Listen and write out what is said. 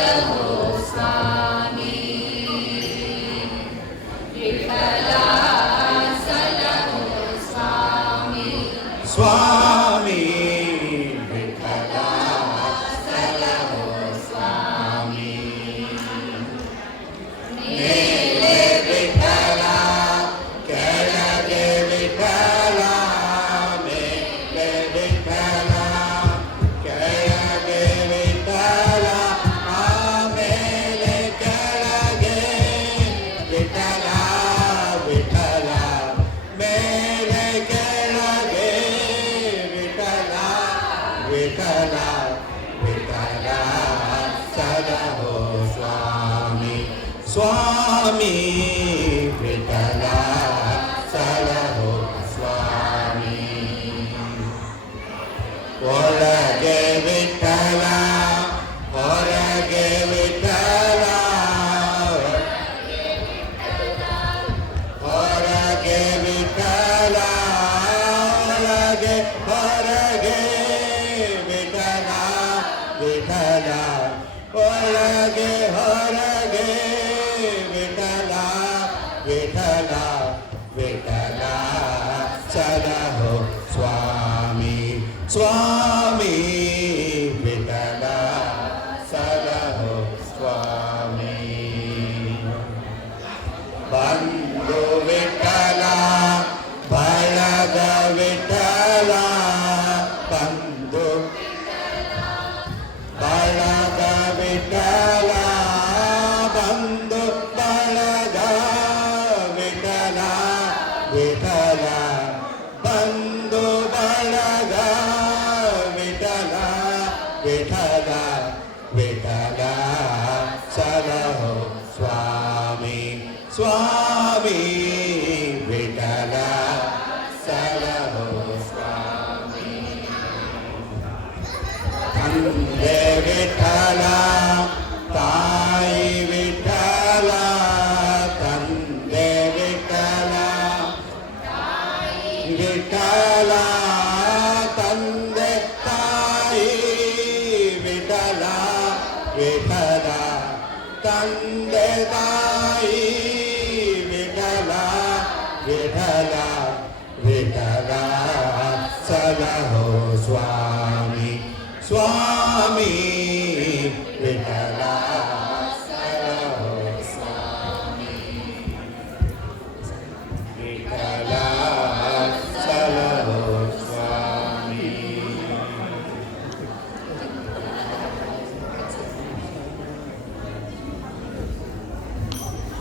सलहो स्वामी विठ्ठला सलहो स्वामी स्वामी विठ्ठला सलहो स्वामी ಮೇಲೆ ವಿಠಲ ಕೆಳಗೆ ವಿಠಲ ಮೇಲೆ ವಿಠಲ ಕೆಳಗೆ ವಿಠಲ ಆಮೇಲೆ ಕೆಳಗೆ ವಿಠಲ ವಿಠಲ ಮೇಲೆ ಕೆಳಗೆ ವಿಠಲ ವಿಠಲ ವಿಠಲ ಸಲಹೋ ಸ್ವಾಮಿ ಸ್ವಾಮಿ ವಿಠಲ ಸಲಹೋ ಸ್ವಾಮಿ ಒಳಗೆ ವಿಠಲ ಹೊರಗೆ ವಿಠಲ ಹೊರಗೆ ವಿಠಲ ಒಳಗೆ ಹೊರಗೆ ವಿಠಲ ವಿಠಲ ಒಳಗೆ ಹೊರಗೆ ವಿಠಲ ವಿಠಲ ವಿಠಲ ಸಲಹೋ ಸ್ವಾಮಿ ಸ್ವಾಮಿ ವಿಠಲ ಸಲಹೋ ಸ್ವಾಮಿ ಬಂಧು ವಿಠಲ ಬಳಗ ವಿಠಲ ಬಂಧು ಬಳಗ ವಿಠಲ ಬಂಧು ಬಳಗ ವಿಠಲ ವಿಠಲ ಬಂಧು ಬಳಗ ವಿಠಲ ವಿಠಲ ವಿಠಲ ಸಲಹೋ ಸ್ವಾಮಿ ಸ್ವಾಮಿ ವಿಠಲ ಸಲಹೋ ಸ್ವಾಮಿ ತಂದೆ ವಿಠಲ ತಾಯಿ ವಿಠಲ ತಂದೆ ವಿಠಲ ವಿಠಲ ತಂದೆ ತಾಯಿ ವಿಠಲ ವಿಠಲ ತಂದೆ ತಾಯಿ ವಿಠಲ ವಿಠಲ ವಿಠಲ ಸಲಹೋ ಸ್ವಾಮಿ ಸ್ವಾಮಿ ವಿಠಲ